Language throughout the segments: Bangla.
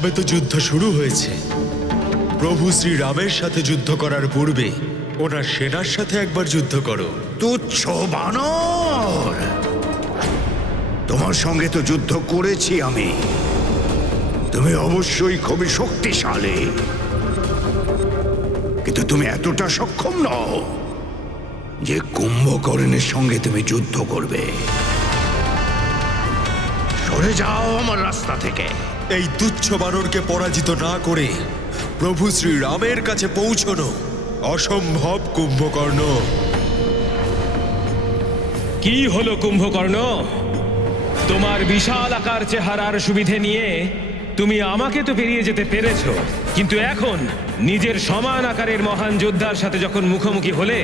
সবে তো যুদ্ধ শুরু হয়েছে। প্রভু শ্রীরামের সাথে যুদ্ধ করার পূর্বে ওনার সেনার সাথে একবার যুদ্ধ করো। তুচ্ছ বানর, তোমার সঙ্গে তো যুদ্ধ করেছি আমি। তুমি অবশ্যই খুবই শক্তিশালী, কিন্তু তুমি এতটা সক্ষম নও যে কুম্ভকর্ণের সঙ্গে তুমি যুদ্ধ করবে। সরে যাও আমার রাস্তা থেকে। এই তুচ্ছ বানরকে পরাজিত না করে প্রভু শ্রীরামের কাছে পৌঁছনো অসম্ভব কুম্ভকর্ণ। কি হলো কুম্ভকর্ণ? তোমার বিশাল আকার চেহারার সুবিধে নিয়ে তুমি আমাকে তো পেরিয়ে যেতে পেরেছো, কিন্তু এখন নিজের সমান আকারের মহান যোদ্ধার সাথে যখন মুখোমুখি হলে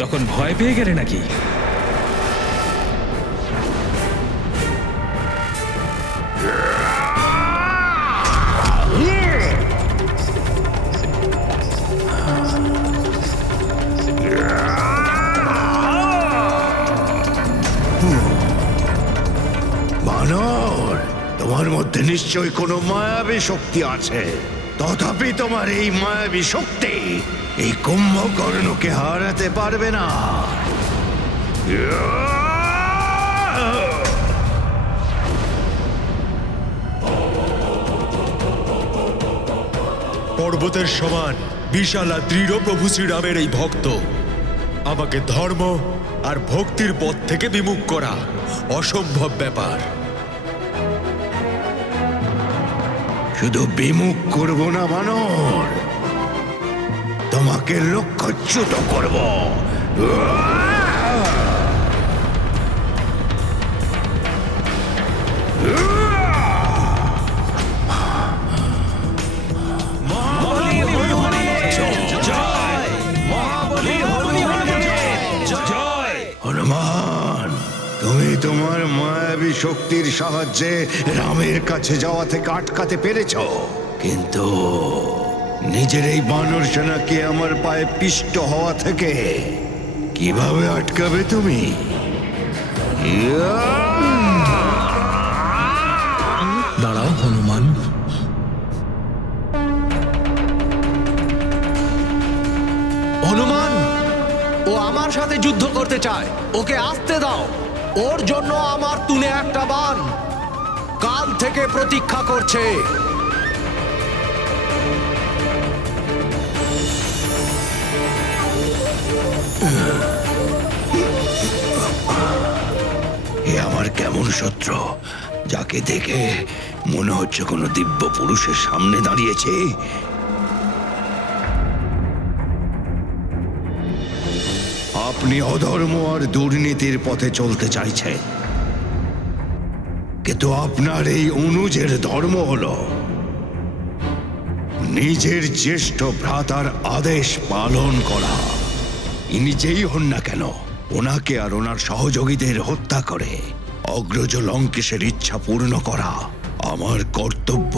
তখন ভয় পেয়ে গেলে নাকি? বানর, তোমার মধ্যে নিশ্চয়ই কোনো মায়াবী শক্তি আছে। তথাপি তোমার এই মায়াবী শক্তি এই কুম্ভকর্ণকে হারাতে পারবে না। পর্বতের সমান বিশাল আর দৃঢ় প্রভু শ্রীরামের এই ভক্ত আমাকে ধর্ম আর ভক্তির পথ থেকে বিমুখ করা অসম্ভব ব্যাপার। শুধু বিমুখ করব না বানর, তোমাকে লক্ষ্যচ্যুত করব। হনুমান, তুমি তোমার মায়াবী শক্তির সাহায্যে রামের কাছে যাওয়া থেকে আটকাতে পেরেছ, কিন্তু নিজের এই বানর সেনাকে আমার পায়ে পিষ্ট হওয়া থেকে কিভাবে আটকাবে তুমি? দাঁড়াও হনুমান, হনুমান, ও আমার সাথে যুদ্ধ করতে চায়, ওকে আসতে দাও। ওর জন্য আমার তুলে একটা বান কাল থেকে প্রতীক্ষা করছে। এ আমার কেমন শত্রু, যাকে দেখে মনে হচ্ছে কোনো দিব্য পুরুষের সামনে দাঁড়িয়েছে। আপনি অধর্ম আর দুর্নীতির পথে চলতে চাইছেন, কিন্তু আপনার এই অনুজের ধর্ম হলো নিজের জ্যেষ্ঠ ভ্রাতার আদেশ পালন করা। ইনি যেই হন না কেন, ওনাকে আর ওনার সহযোগীদের হত্যা করে অগ্রজ লঙ্কেশের ইচ্ছা পূর্ণ করা আমার কর্তব্য।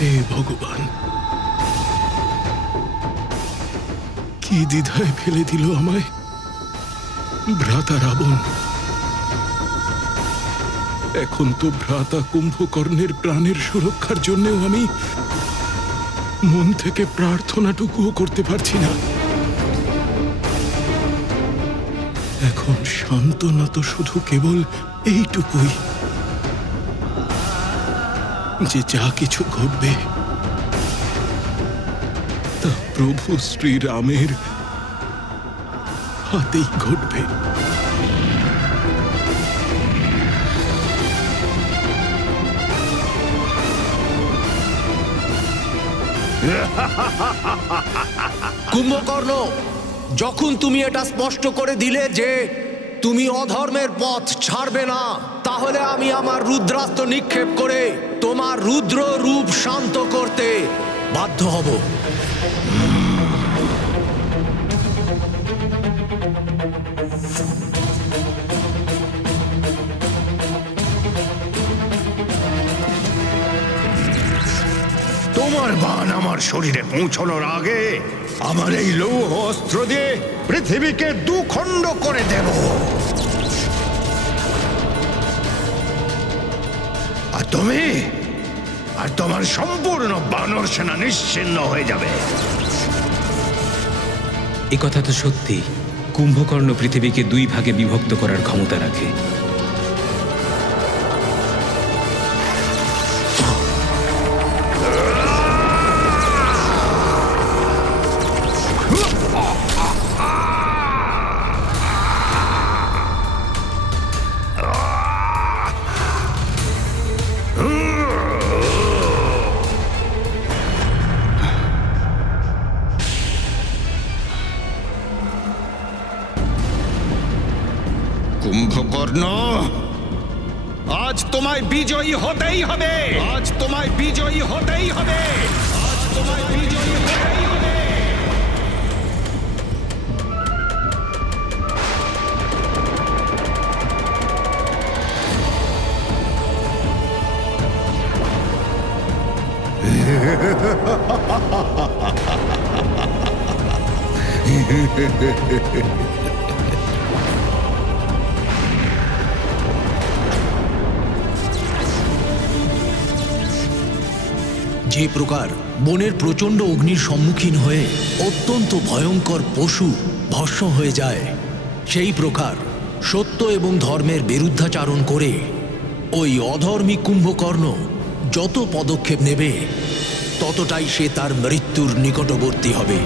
হে ভগবান, কি দ্বিধায় ফেলে দিল আমায় ভ্রাতা রাবণ। এখন তো ভ্রাতা কুম্ভকর্ণের প্রাণের সুরক্ষার জন্যও আমি মন থেকে প্রার্থনাটুকুও করতে পারছি না। এখন সান্ত্বনা তো শুধু কেবল এইটুকুই যে যা কিছু ঘটবে তা প্রভু শ্রীরামের হাতেই ঘটবে। কুম্ভকর্ণ, যখন তুমি এটা স্পষ্ট করে দিলে যে তুমি অধর্মের পথ ছাড়বে না, তাহলে আমি আমার রুদ্রাস্ত্র নিক্ষেপ করে তোমার রুদ্র রূপ শান্ত করতে বাধ্য হব। তোমার বাণ আমার শরীরে পৌঁছানোর আগে আমার এই লৌহ অস্ত্র দিয়ে পৃথিবীকে দুখণ্ড করে দেব। আর তুমি আর তোমার সম্পূর্ণ বানর সেনা নিশ্চিহ্ন হয়ে যাবে। এ কথা তো সত্যি, কুম্ভকর্ণ পৃথিবীকে দুই ভাগে বিভক্ত করার ক্ষমতা রাখে। কুম্ভকর্ণ, আজ তোমায় বিজয়ী হতেই হবে। আজ তোমায় বিজয়ী হতেই হবে। আজ তোমায় বিজয়ী হতেই হবে। যে প্রকার বনের প্রচণ্ড অগ্নির সম্মুখীন হয়ে অত্যন্ত ভয়ঙ্কর পশু ভস্ম হয়ে যায়, সেই প্রকার সত্য এবং ধর্মের বিরুদ্ধাচারণ করে ওই অধর্মী কুম্ভকর্ণ যত পদক্ষেপ নেবে ততটাই সে তার মৃত্যুর নিকটবর্তী হবে।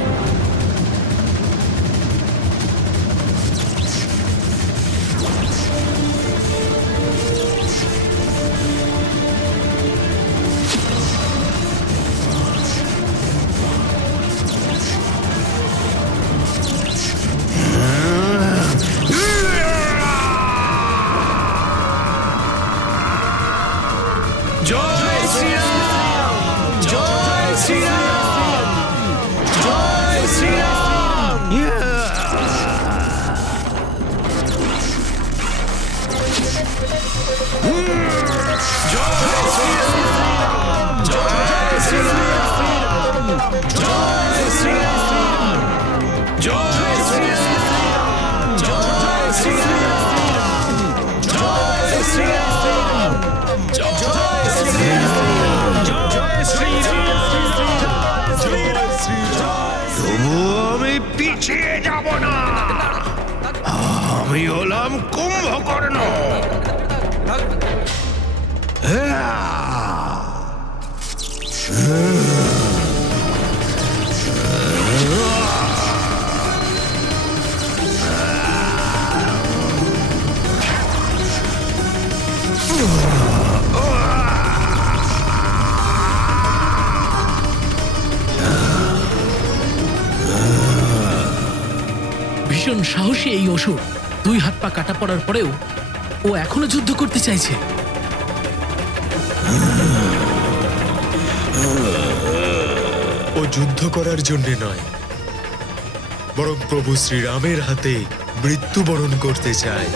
জয় শ্রীরাম! জয় শ্রীরাম! জয় শ্রীরাম! তবুও আমি পিছিয়ে যাব না। আমি হলাম কুম্ভকর্ণ। ভীষণ সাহসী এই অসুর। 2 হাত পা কাটা পড়ার পরেও ও এখনো যুদ্ধ করতে চাইছে। ও যুদ্ধ করার জন্য নয়, বরং প্রভু শ্রীরামের হাতে মৃত্যুবরণ করতে চায়।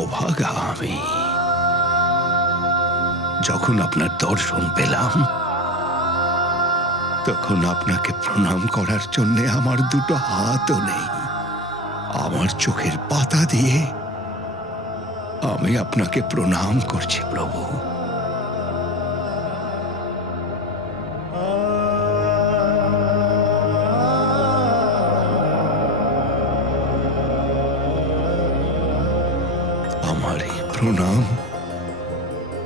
অভাগা আমি। যখন আপনার দর্শন পেলাম তখন আপনাকে প্রণাম করার জন্য আমার দুটো হাতও নেই। আমার চোখের পাতা দিয়ে আমি আপনাকে প্রণাম করছি প্রভু। আমার এই প্রণাম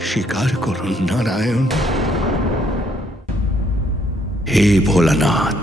স্বীকার করুন নারায়ণ। হে ভোলানাথ,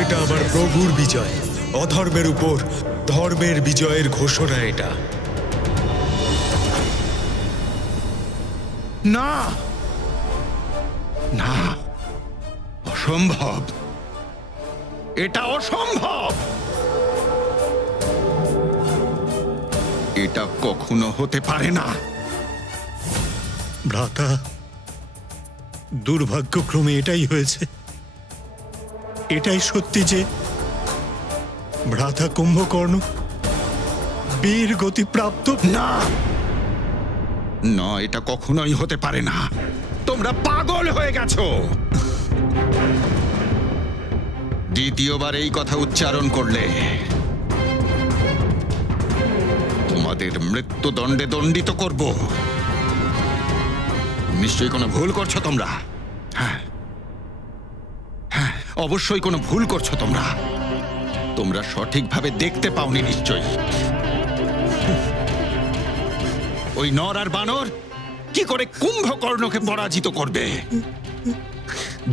এটা আমার প্রভুর বিজয়, অধর্মের উপর ধর্মের বিজয়ের ঘোষণা এটা। না না, অসম্ভব, এটা অসম্ভব, এটা কখনো হতে পারে না। ভ্রাতা, দুর্ভাগ্যক্রমে এটাই হয়েছে। এটাই সত্যি যে ভ্রাতা কুম্ভকর্ণ বীর গতিপ্রাপ্ত। না না, এটা কখনোই হতে পারে না। তোমরা পাগল হয়ে গেছো। দ্বিতীয়বার এই কথা উচ্চারণ করলে তোমাদের মৃত্যুদণ্ডে দণ্ডিত করব। নিশ্চয়ই কোনো ভুল করছো তোমরা। হ্যাঁ হ্যাঁ, অবশ্যই কোনো ভুল করছো তোমরা। তোমরা সঠিকভাবে দেখতে পাওনি নিশ্চয়ই। ওই নর আর বানর কি করে কুম্ভকর্ণকে পরাজিত করবে?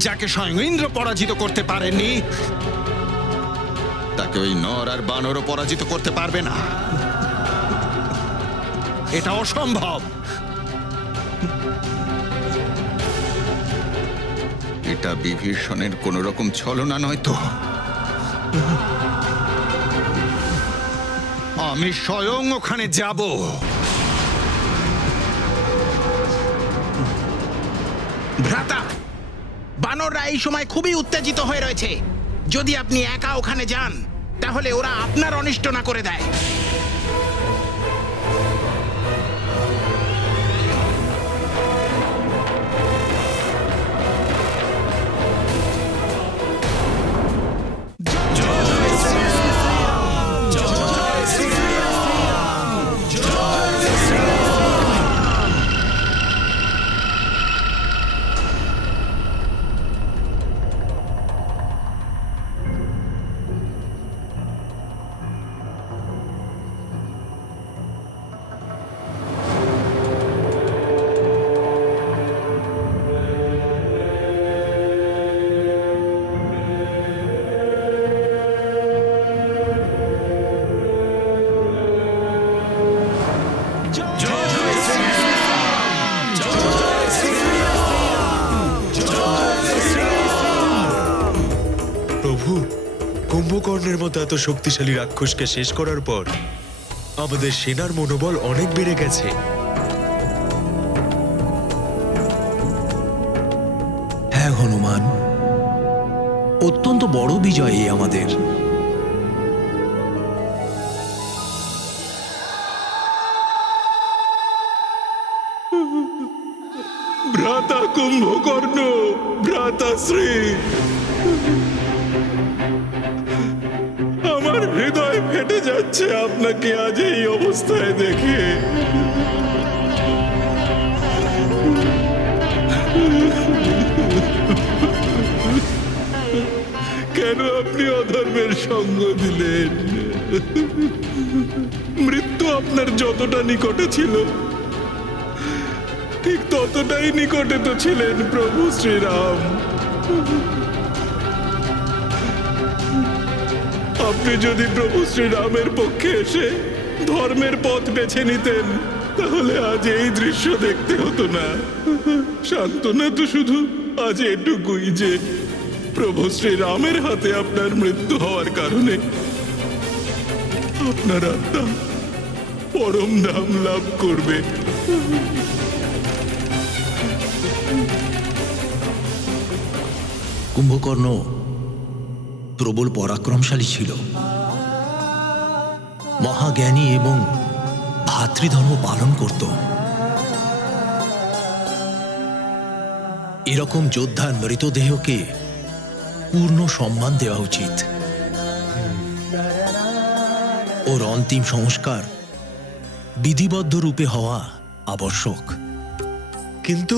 যাকে স্বয়ং ইন্দ্র পরাজিত করতে পারেননি, তাকে ওই নর আর বানরও পরাজিত করতে পারবে না। এটা অসম্ভব। এটা বিভীষণের কোন রকম ছলনা নয় তো? আমি স্বয়ং ওখানে যাব। ভ্রাতা, বানররা এই সময় খুবই উত্তেজিত হয়ে রয়েছে। যদি আপনি একা ওখানে যান তাহলে ওরা আপনার অনিষ্ট না করে দেয়। কুম্ভকর্ণের মতো এত শক্তিশালী রাক্ষসকে শেষ করার পর আমাদের সেনার মনোবল অনেক বেড়ে গেছে। হ্যাঁ হনুমান, অত্যন্ত বড় বিজয় এই আমাদের। ভ্রাতা কুম্ভকর্ণ, ভ্রাতাশ্রী, আমার হৃদয় ফেটে যাচ্ছে আপনাকে আজ এই অবস্থায় দেখে। কেন আপনি অধর্মের সঙ্গ দিলেন? মৃত্যু আপনার যতটা নিকটে ছিল, ঠিক ততটাই নিকটে তো ছিলেন প্রভু শ্রীরাম। আপনি যদি প্রভু শ্রীরামের পক্ষে এসে ধর্মের পথ বেছে নিতেন, তাহলে আজ এই দৃশ্য দেখতে হতো না। সান্ত্বনা তো শুধু আজ এটুকুই যে প্রভু শ্রীরামের হাতে আপনার মৃত্যু হওয়ার কারণে আপনার আত্মা পরম ধাম লাভ করবে। কুম্ভকর্ণ প্রবল পরাক্রমশালী ছিল, মহাজ্ঞানী এবং ভাতৃধর্ম পালন করত। এরকম যোদ্ধার মৃতদেহকে পূর্ণ সম্মান দেওয়া উচিত। ওর অন্তিম সংস্কার বিধিবদ্ধ রূপে হওয়া আবশ্যক। কিন্তু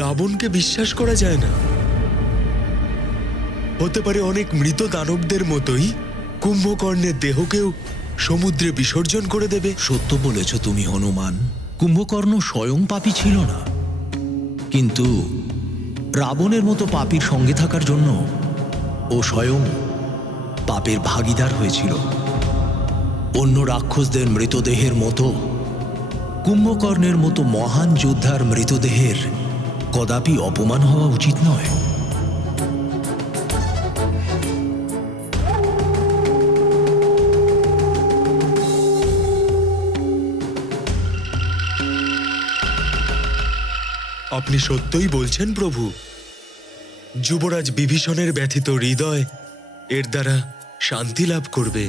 রাবণকে বিশ্বাস করা যায় না। হতে পারে অনেক মৃত দানবদের মতোই কুম্ভকর্ণের দেহকেও সমুদ্রে বিসর্জন করে দেবে। সত্য বলেছ তুমি হনুমান, কুম্ভকর্ণ স্বয়ং পাপী ছিল না, কিন্তু রাবণের মতো পাপীর সঙ্গে থাকার জন্য ও স্বয়ং পাপের ভাগীদার হয়েছিল। অন্য রাক্ষসদের মৃতদেহের মতো কুম্ভকর্ণের মতো মহান যোদ্ধার মৃতদেহের কদাপি অপমান হওয়া উচিত নয়। আপনি সত্যই বলছেন প্রভু? যুবরাজ বিভীষণের ব্যথিত হৃদয় এর দ্বারা শান্তি লাভ করবে।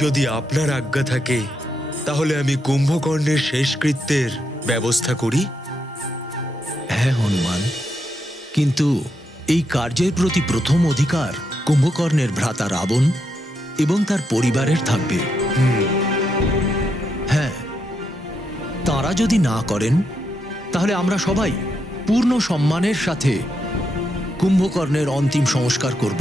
যদি আপনার আজ্ঞা থাকে তাহলে আমি কুম্ভকর্ণের শেষকৃত্যের ব্যবস্থা করি। হ্যাঁ হনুমান, কিন্তু এই কার্যের প্রতি প্রথম অধিকার কুম্ভকর্ণের ভ্রাতা রাবণ এবং তার পরিবারের থাকবে। হ্যাঁ, তারা যদি না করেন তাহলে আমরা সবাই পূর্ণ সম্মানের সাথে কুম্ভকর্ণের অন্তিম সংস্কার করব।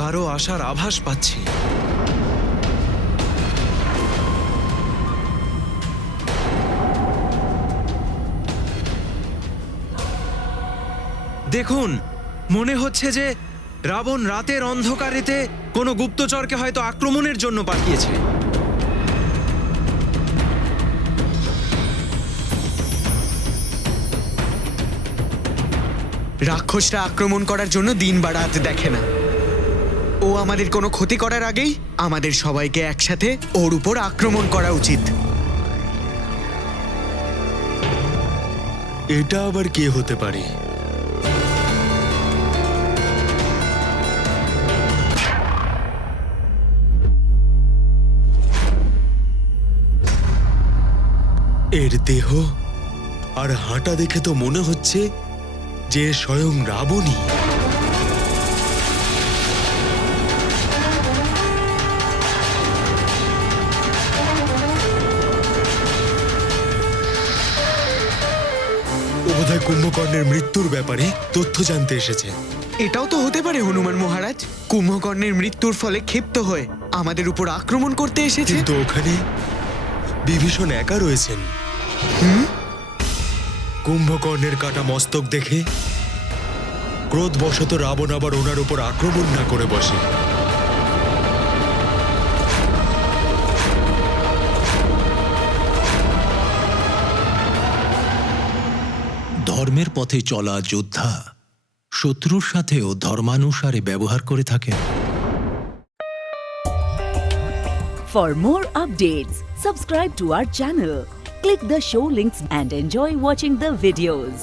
কারো আশার আভাস পাচ্ছি। দেখুন, মনে হচ্ছে যে রাবণ রাতের অন্ধকারেতে কোনো গুপ্তচরকে হয়তো আক্রমণের জন্য পাঠিয়েছে। রাক্ষসরা আক্রমণ করার জন্য দিন বা রাত দেখে না। ও আমাদের কোনো ক্ষতি করার আগেই আমাদের সবাইকে একসাথে ওর উপর আক্রমণ করা উচিত। এটা আবার কে হতে পারে? এর দেহ আর হাঁটা দেখে তো মনে হচ্ছে যে স্বয়ং রাবণই। ও বোধহয় কুম্ভকর্ণের মৃত্যুর ব্যাপারে তথ্য জানতে এসেছে। এটাও তো হতে পারে হনুমান মহারাজ, কুম্ভকর্ণের মৃত্যুর ফলে ক্ষিপ্ত হয়ে আমাদের উপর আক্রমণ করতে এসেছে। কিন্তু ওখানে বিভীষণ একা রয়েছেন। কুম্ভকর্ণের কাটা মস্তক দেখে ক্রোধবশত রাবণ আবার ওনার উপর আক্রমণ না করে বসে। ধর্মের পথে চলা যোদ্ধা শত্রুর সাথেও ধর্মানুসারে ব্যবহার করে থাকেন। For more updates, subscribe to our channel, click the show links and enjoy watching the videos.